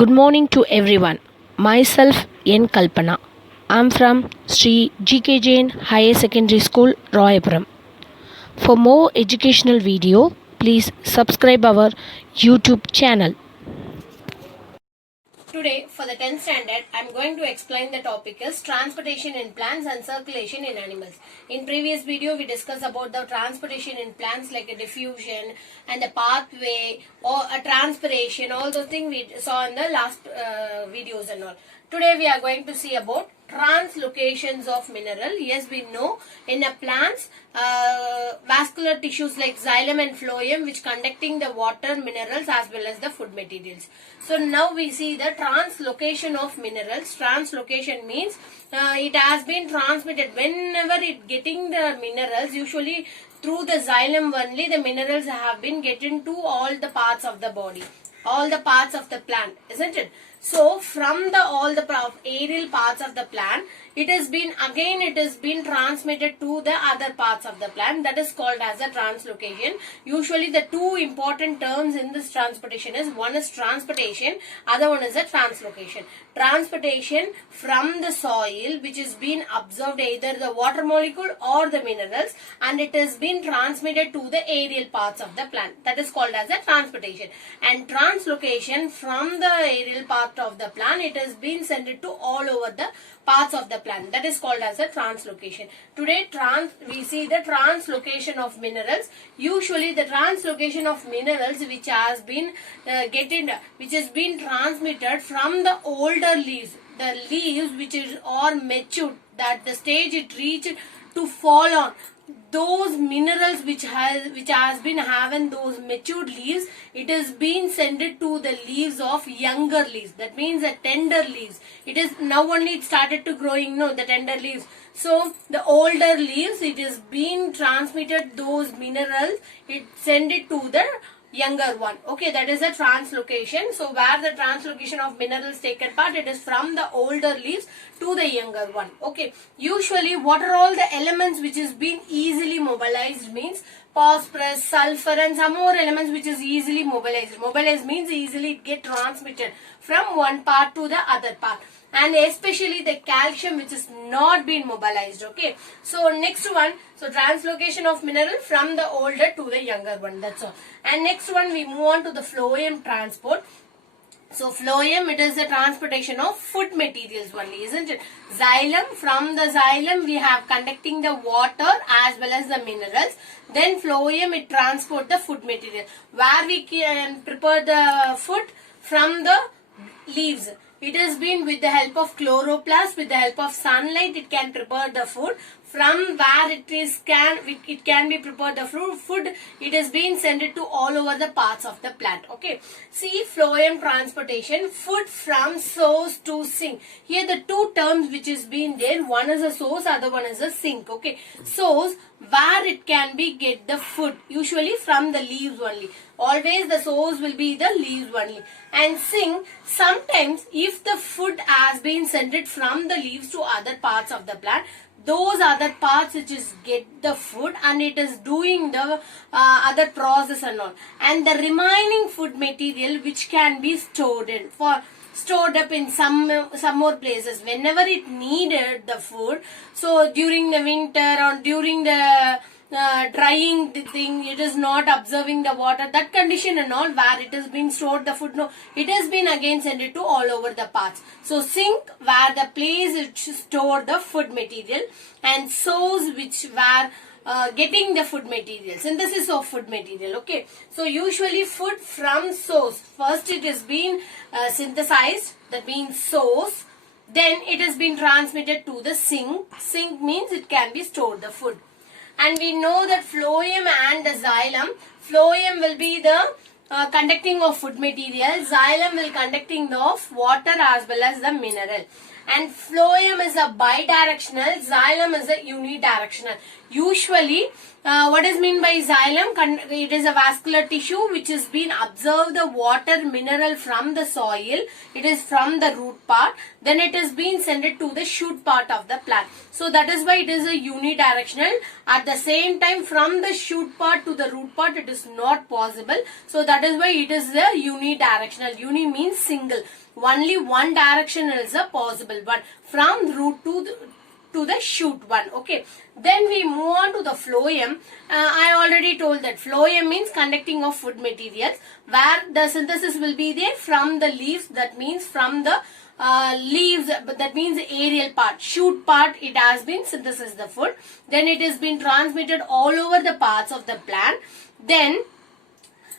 Good morning to everyone. Myself N.Kalpna. I am from G.K.Jain Higher Secondary School, Royapuram. For more educational video, please subscribe our YouTube channel. Today, for the 10th standard, I am going to explain the topic is transportation in plants and circulation in animals. In previous video, we discussed about the transportation in plants like a diffusion and the pathway or a transpiration, all those things we saw in the last videos and all. Today, we are going to see about translocations of mineral. Yes, we know in a plants, vascular tissues like xylem and phloem which conducting the water, minerals as well as the food materials. So now we see the translocation of minerals. Translocation means it has been transmitted whenever it getting the minerals, usually through the xylem only the minerals have been getting to all the parts of the body, all the parts of the plant, isn't it? So from the all the aerial parts of the plant, it has been transmitted to the other parts of the plant. That is called as a translocation. Usually the two important terms in this transportation is, one is transportation, other one is a translocation. Transportation from the soil which is being absorbed either the water molecule or the minerals, and it has been transmitted to the aerial parts of the plant. That is called as a transportation. And translocation from the aerial part of the plant, it has been sent to all over the parts of the plant. That is called as a translocation. Today we see the translocation of minerals. Usually the translocation of minerals which has been transmitted from the older leaves, the leaves which are matured, that the stage it reached to fall on, those minerals which has been having those matured leaves, it is being sent to the leaves of younger leaves. That means the tender leaves. It is now only it started to growing, no, the tender leaves. So the older leaves, it is being transmitted those minerals, it send it to the younger one. Okay, that is a translocation. So where the translocation of minerals taken part, it is from the older leaves to the younger one. Okay, usually what are all the elements which is being easily mobilized means phosphorus, sulfur and some more elements which is easily mobilized. Mobilized means easily it get transmitted from one part to the other part. And especially the calcium which is not been mobilized. Okay, so next one, so translocation of mineral from the older to the younger one, that's all. And next one we move on to the phloem transport. So phloem, it is the transportation of food materials only, isn't it? Xylem, from the xylem we have conducting the water as well as the minerals. Then phloem, it transport the food material, where we can prepare the food from the leaves. It has been with the help of chloroplast, with the help of sunlight, it can prepare the food. From where it can be prepared the food, it has been sent to all over the parts of the plant. Okay, see phloem transportation, food from source to sink. Here the two terms which is been there, one is a source, other one is a sink. Okay, source, where it can be get the food, usually from the leaves only. Always the source will be the leaves only. And sink, sometimes if the food has been sent from the leaves to other parts of the plant, those other parts which is get the food and it is doing the other process and all, and the remaining food material which can be stored up in some more places whenever it needed the food. So during the winter or during the drying the thing, it is not observing the water, that condition and all, where it has been stored the food, no, it has been again sent it to all over the parts. So sink, where the place it store the food material, and source, which where getting the food material, synthesis of food material. Okay, so usually food from source, first it has been synthesized, that means source, then it has been transmitted to the sink. Sink means it can be stored the food. And we know that phloem and the xylem, phloem will be the conducting of food material, xylem will conducting of water as well as the mineral. and phloem is a bidirectional, xylem is a unidirectional. Usually, what is meant by xylem? It is a vascular tissue which has been absorbed the water mineral from the soil. It is from the root part. Then it is being sent to the shoot part of the plant. So that is why it is a unidirectional. At the same time, from the shoot part to the root part, it is not possible. So that is why it is the unidirectional. Uni means single. Only one direction is possible, but from root to the shoot one. Okay, then we move on to the phloem. I already told that phloem means conducting of food materials, where the synthesis will be there from the leaves. That means from the leaves, but that means aerial part, shoot part, it has been synthesis the food. Then it has been transmitted all over the parts of the plant. Then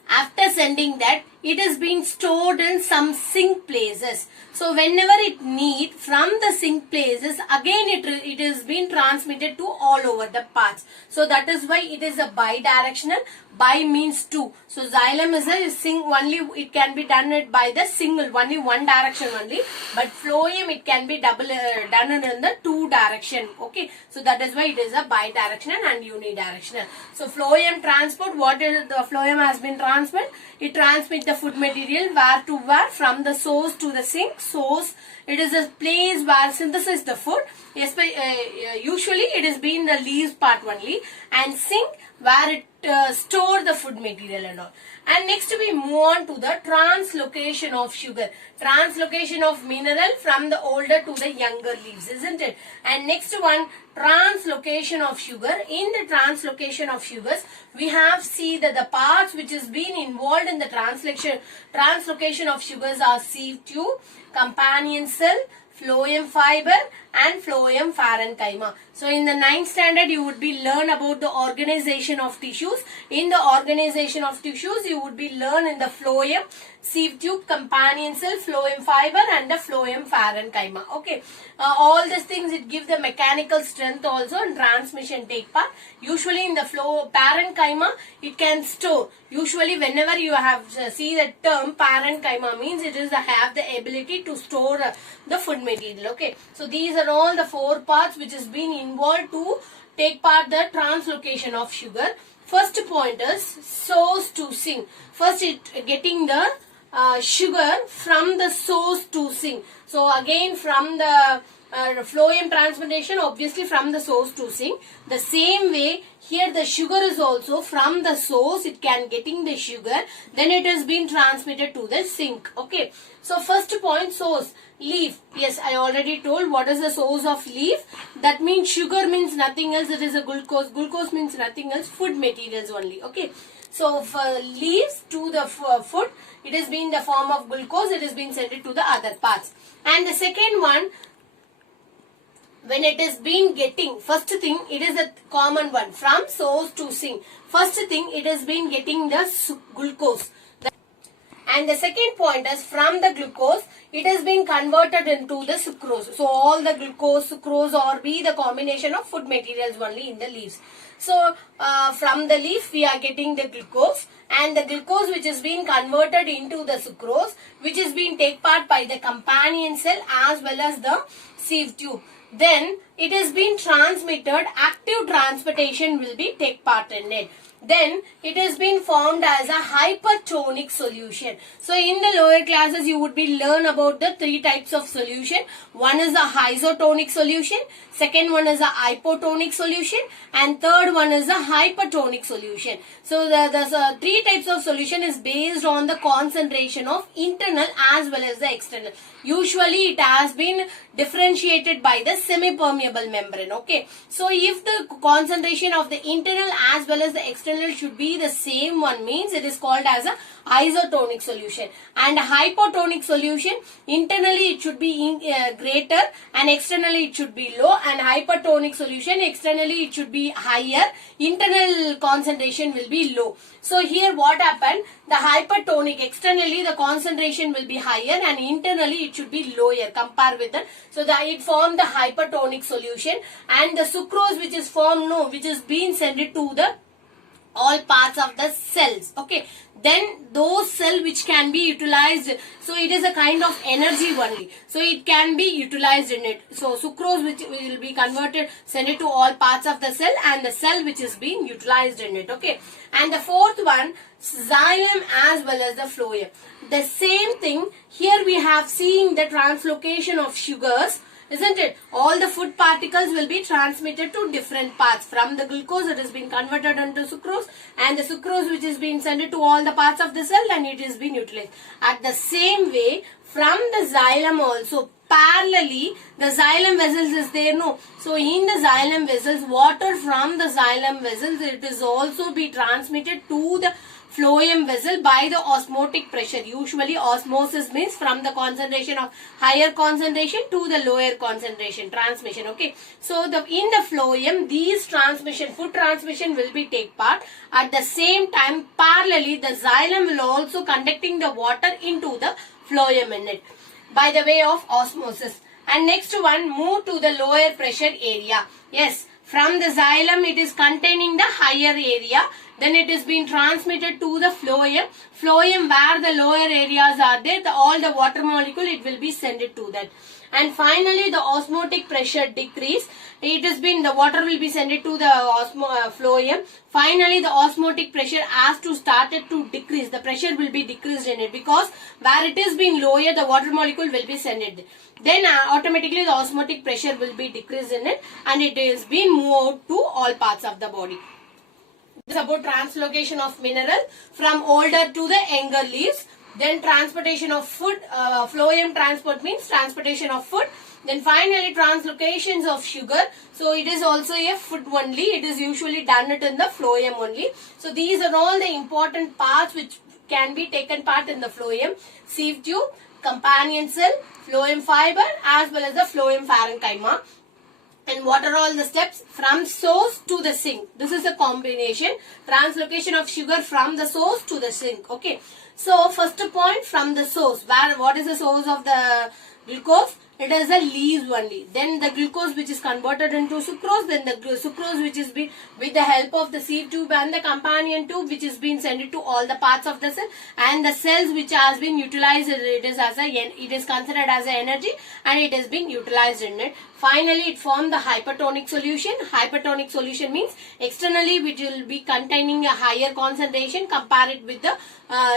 after sending that, it is being stored in some sink places. So whenever it need from the sink places, again it is being transmitted to all over the parts. So that is why it is a bidirectional. Bi means two. So xylem is a sing only, it can be done it by the single, only one direction only. But phloem it can be double done in the two direction. Okay. So that is why it is a bidirectional and unidirectional. So phloem transport, what is the phloem has been transferred? It transmits the food material where to where, from the source to the sink. Source, it is a place where synthesis the food. Usually it is being the leaves part only, and sink where it store the food material and all. And next we move on to the translocation of sugar. Translocation of mineral from the older to the younger leaves, isn't it? And next one, translocation of sugar. In the translocation of sugars, we have see that the parts which is being involved in the translocation of sugars are sieve tube, companion cell, phloem fiber and phloem parenchyma. So in the 9th standard you would be learn about the organization of tissues. In the organization of tissues you would be learn in the phloem, sieve tube, companion cell, phloem fiber and the phloem parenchyma. Okay, all these things it give the mechanical strength also, and transmission take part. Usually in the parenchyma it can store. Usually whenever you have see the term parenchyma means it is have the ability to store the food material. Okay, so these are all the 4 parts which is being involved to take part the translocation of sugar. First point is source to sink. First it getting the sugar from the source to sink. So again from the phloem transportation, obviously from the source to sink. The same way here the sugar is also from the source, it can getting the sugar, then it has been transmitted to the sink. Okay, so first point, source. Leaf. Yes, I already told what is the source of leaf. That means sugar means nothing else, it is a glucose. Glucose means nothing else, food materials only. Okay, so for leaves to the food, it has been the form of glucose, it has been sent to the other parts. And the second one, when it is been getting, first thing it is a common one, from source to sink. First thing it has been getting the glucose. And the second point is from the glucose, it has been converted into the sucrose. So all the glucose, sucrose or be the combination of food materials only in the leaves. So from the leaf we are getting the glucose, and the glucose which is being converted into the sucrose, which is being take part by the companion cell as well as the sieve tube. Then it is being transmitted, active transportation will be take part in it. Then it has been formed as a hypertonic solution. So in the lower classes you would be learn about the 3 types of solution. One is a isotonic solution, second one is a hypotonic solution, and third one is a hypertonic solution. So the 3 types of solution is based on the concentration of internal as well as the external. Usually it has been differentiated by the semi-permeable membrane. Okay, so if the concentration of the internal as well as the external should be the same one, means it is called as a isotonic solution. And hypotonic solution, internally it should be greater and externally it should be low, and hypertonic solution, externally it should be higher, internal concentration will be low. So here what happened, the hypertonic, externally the concentration will be higher and internally it should be lower compared with the, so that it formed the hypertonic solution, and the sucrose which is formed, which is being sent to the all parts of the cells. Okay, then those cell which can be utilized, so it is a kind of energy only, so it can be utilized in it. So sucrose which will be converted, send it to all parts of the cell, and the cell which is being utilized in it. Okay, and the fourth one, xylem as well as the phloem. The same thing here, we have seen the translocation of sugars, isn't it? All the food particles will be transmitted to different parts. From the glucose, it is being converted into sucrose, and the sucrose which is being sent to all the parts of the cell, and it is being utilized. At the same way, from the xylem also, parallelly, the xylem vessels is there, no? So in the xylem vessels, water from the xylem vessels, it is also be transmitted to the phloem vessel by the osmotic pressure. Usually osmosis means from the concentration of higher concentration to the lower concentration, transmission. Okay, so in the phloem, these transmission, food transmission will be take part. At the same time, parallelly, the xylem will also conducting the water into the phloem in it by the way of osmosis. And next one, move to the lower pressure area. Yes, from the xylem, it is containing the higher area. Then it is being transmitted to the phloem. Phloem, where the lower areas are there, all the water molecule, it will be sent to that. And finally, the osmotic pressure decrease. It has been, the water will be sent to the phloem. Finally, the osmotic pressure has to started to decrease. The pressure will be decreased in it, because where it is being lower, the water molecule will be sent. Then automatically the osmotic pressure will be decreased in it, and it is being moved to all parts of the body. This is about translocation of mineral from older to the younger leaves. Then transportation of food, phloem transport means transportation of food. Then finally translocations of sugar. So it is also a food only. It is usually done it in the phloem only. So these are all the important parts which can be taken part in the phloem. Sieve tube, companion cell, phloem fiber, as well as the phloem parenchyma. And what are all the steps? From source to the sink. This is a combination. Translocation of sugar from the source to the sink. Okay. So first point, from the source. What is the source of the glucose? It is the leaves only. Then the glucose which is converted into sucrose. Then the sucrose which is with the help of the sieve tube and the companion tube, which is being sent to all the parts of the cell. And the cells which has been utilized, it is considered as an energy, and it is being utilized in it. Finally, it formed the hypertonic solution. Hypertonic solution means externally which will be containing a higher concentration, compare it with the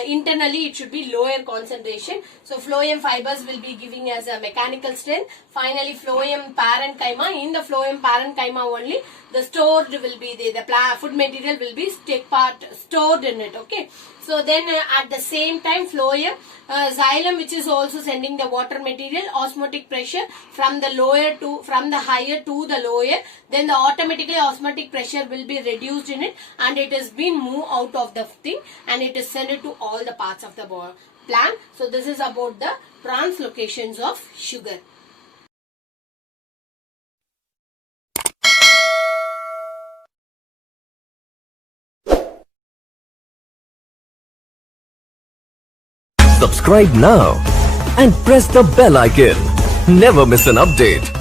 internally it should be lower concentration. So phloem fibers will be giving as a mechanical strength. Finally, phloem parenchyma. In the phloem parenchyma only, the stored will be the food material will be stored in it. Okay. So then at the same time, phloem, xylem which is also sending the water material, osmotic pressure from the higher to the lower. Then the automatically osmotic pressure will be reduced in it, and it has been moved out of the thing, and it is sent to all the parts of the plant. So this is about the translocations of sugar. Subscribe now and press the bell icon. Never miss an update.